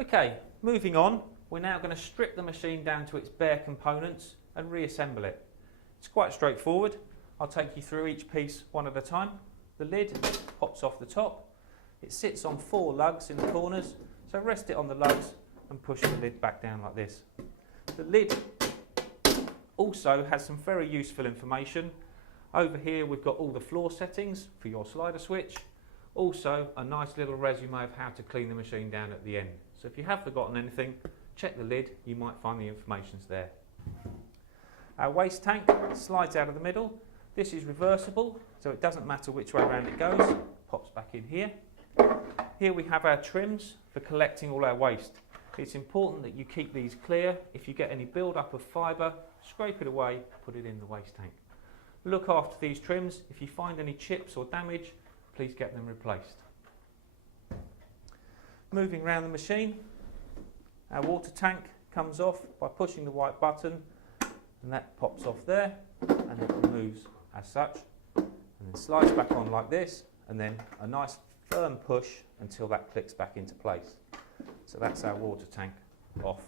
Okay, moving on, we're now going to strip the machine down to its bare components and reassemble it. It's quite straightforward. I'll take you through each piece one at a time. The lid pops off the top. It sits on 4 lugs in the corners, so rest it on the lugs and push the lid back down like this. The lid also has some very useful information. Over here we've got all the floor settings for your slider switch. Also a nice little resume of how to clean the machine down at the end. So if you have forgotten anything, check the lid, you might find the information's there. Our waste tank slides out of the middle. This is reversible, so it doesn't matter which way around it goes, pops back in here. Here we have our trims for collecting all our waste. It's important that you keep these clear. If you get any build-up of fibre, scrape it away, put it in the waste tank. Look after these trims. If you find any chips or damage, please get them replaced. Moving around the machine, our water tank comes off by pushing the white button, and that pops off there, and it removes as such, and then slides back on like this, and then a nice firm push until that clicks back into place. So that's our water tank off.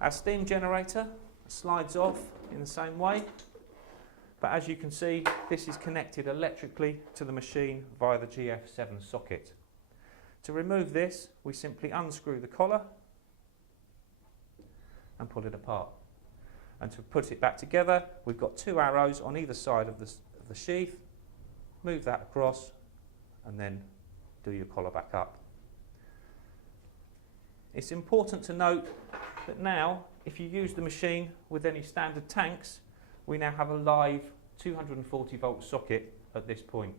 Our steam generator slides off in the same way, but as you can see, this is connected electrically to the machine via the GF7 socket. To remove this, we simply unscrew the collar and pull it apart. And to put it back together, we've got 2 arrows on either side of the sheath. Move that across and then do your collar back up. It's important to note that now, if you use the machine with any standard tanks, we now have a live 240 volt socket at this point.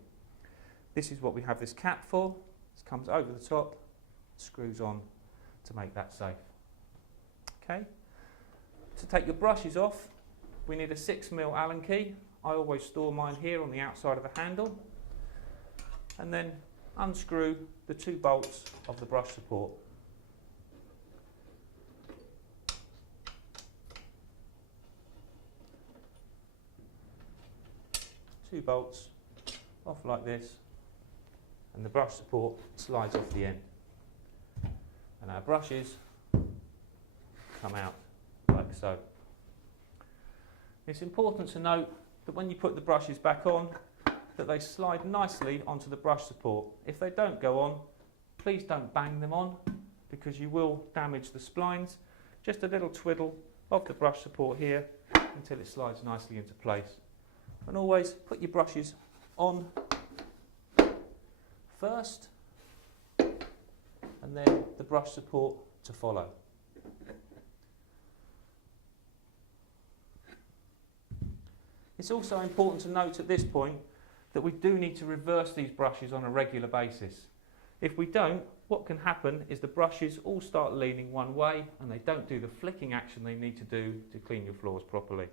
This is what we have this cap for. This comes over the top, screws on to make that safe. Okay. To take your brushes off, we need a 6mm Allen key. I always store mine here on the outside of the handle. And then unscrew the 2 bolts of the brush support. Two bolts off like this, and the brush support slides off the end. And our brushes come out like so. It's important to note that when you put the brushes back on, that they slide nicely onto the brush support. If they don't go on, please don't bang them on, because you will damage the splines. Just a little twiddle of the brush support here until it slides nicely into place. And always put your brushes on first, and then the brush support to follow. It's also important to note at this point that we do need to reverse these brushes on a regular basis. If we don't, what can happen is the brushes all start leaning one way and they don't do the flicking action they need to do to clean your floors properly.